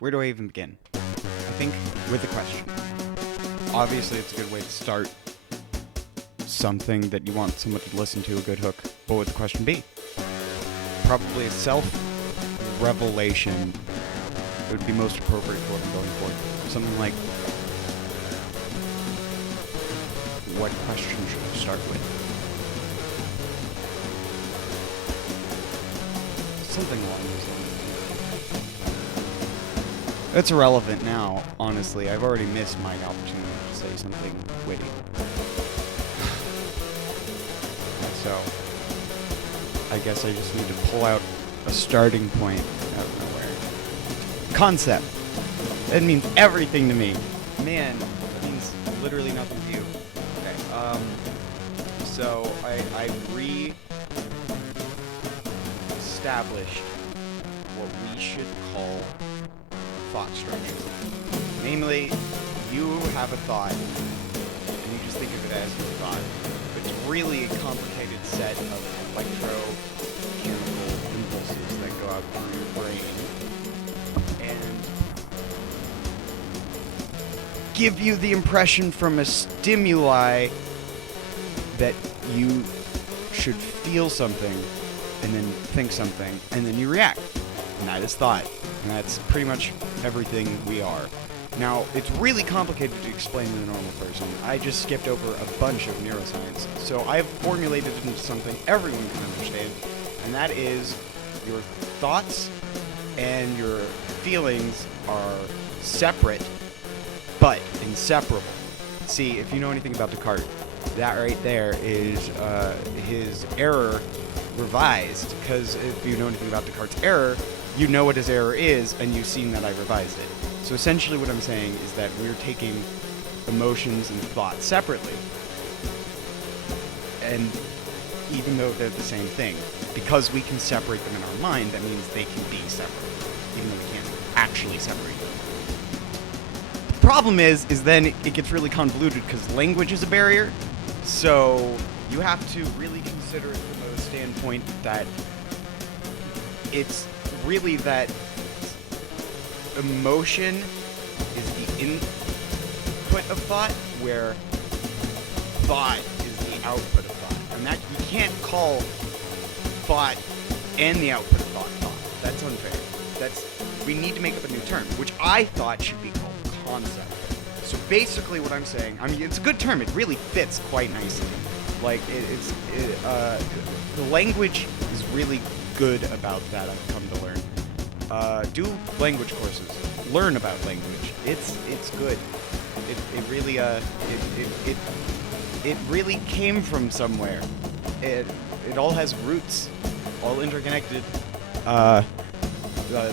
Where do I even begin? I think with the question. Obviously, it's a good way to start something that you want someone to listen to, a good hook. What would the question be? Probably a self-revelation would be most appropriate for what I'm going for. Something like, what question should I start with? Something along those lines. It's irrelevant now, honestly. I've already missed my opportunity to say something witty. So, I guess I just need to pull out a starting point out of nowhere. Concept. It means everything to me. Man, that means literally nothing to you. Okay, so I re-established what we should call thought structure. Namely, you have a thought, and you just think of it as your thought. It's really a complicated set of electrochemical impulses that go out through your brain and give you the impression from a stimuli that you should feel something and then think something and then you react. And that is thought. And that's pretty much everything we are. Now, it's really complicated to explain to the normal person. I just skipped over a bunch of neuroscience. So I've formulated it into something everyone can understand, and that is your thoughts and your feelings are separate, but inseparable. See, if you know anything about Descartes, that right there is his error revised, because if you know anything about Descartes' error, you know what his error is, and you've seen that I revised it. So essentially what I'm saying is that we're taking emotions and thoughts separately. And even though they're the same thing, because we can separate them in our mind, that means they can be separate, even though we can't actually separate them. The problem is then it gets really convoluted because language is a barrier. So you have to really consider it from the standpoint that it's really that emotion is the input of thought, where thought is the output of thought. And that you can't call thought and the output of thought. That's unfair. We need to make up a new term, which I thought should be called concept. So basically what I'm saying, I mean, it's a good term. It really fits quite nicely. Like, the language is really good about that, I've come to learn. Do language courses. Learn about language. It's good. It really came from somewhere. It all has roots, all interconnected.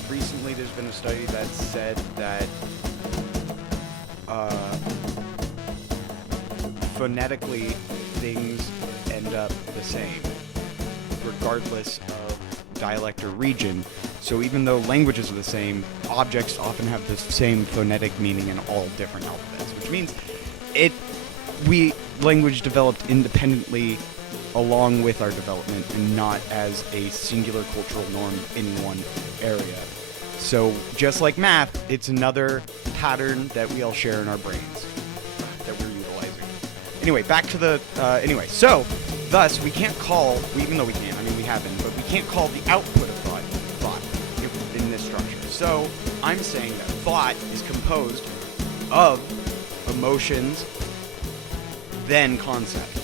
Recently there's been a study that said that phonetically things end up the same, regardless of dialect or region. So even though languages are the same, objects often have the same phonetic meaning in all different alphabets, which means language developed independently along with our development and not as a singular cultural norm in one area. So just like math, it's another pattern that we all share in our brains that we're utilizing. Anyway, back to the, so thus we can't call, even though we can, I mean we haven't, but we can't call the output of thought in this structure. So I'm saying that thought is composed of emotions, then concept.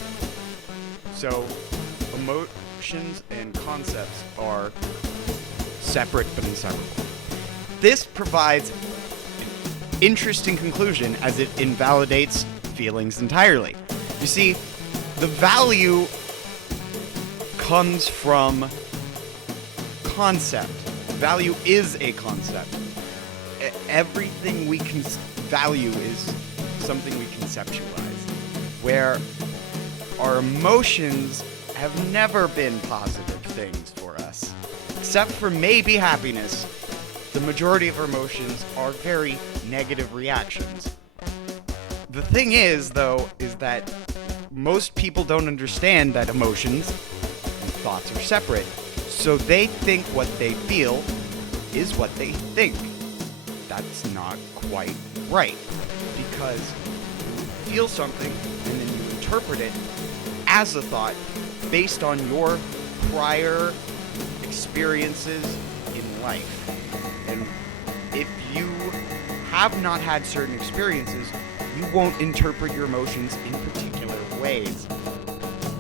So emotions and concepts are separate but inseparable. This provides an interesting conclusion as it invalidates feelings entirely. You see, the value comes from concept. Value is a concept. Everything we can value is something we conceptualize, where our emotions have never been positive things for us. Except for maybe happiness, the majority of our emotions are very negative reactions. The thing is, though, is that most people don't understand that emotions and thoughts are separate. So they think what they feel is what they think. that's not quite right. Because you feel something and then you interpret it as a thought based on your prior experiences in life. And if you have not had certain experiences, you won't interpret your emotions in particular ways.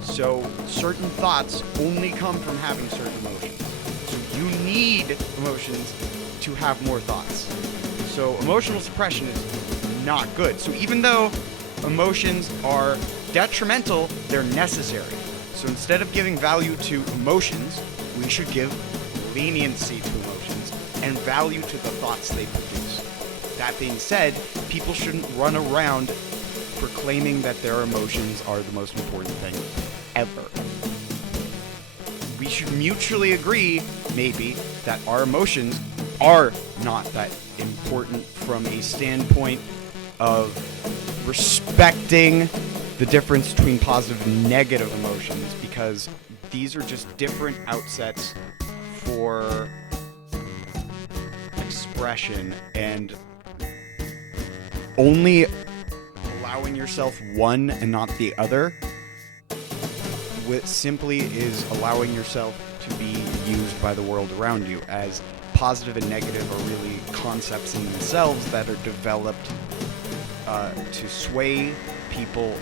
So certain thoughts only come from having certain emotions. So you need emotions to have more thoughts. So emotional suppression is not good. So even though emotions are detrimental, they're necessary. So instead of giving value to emotions, we should give leniency to emotions and value to the thoughts they produce. That being said, people shouldn't run around proclaiming that their emotions are the most important thing ever. We should mutually agree, maybe, that our emotions are not that important from a standpoint of respecting the difference between positive and negative emotions, because these are just different outsets for expression, and only allowing yourself one and not the other simply is allowing yourself to be used by the world around you, as positive and negative are really concepts in themselves that are developed to sway people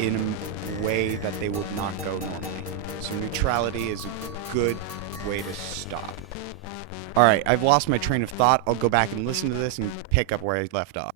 in a way that they would not go normally. So neutrality is a good way to stop. Alright, I've lost my train of thought. I'll go back and listen to this and pick up where I left off.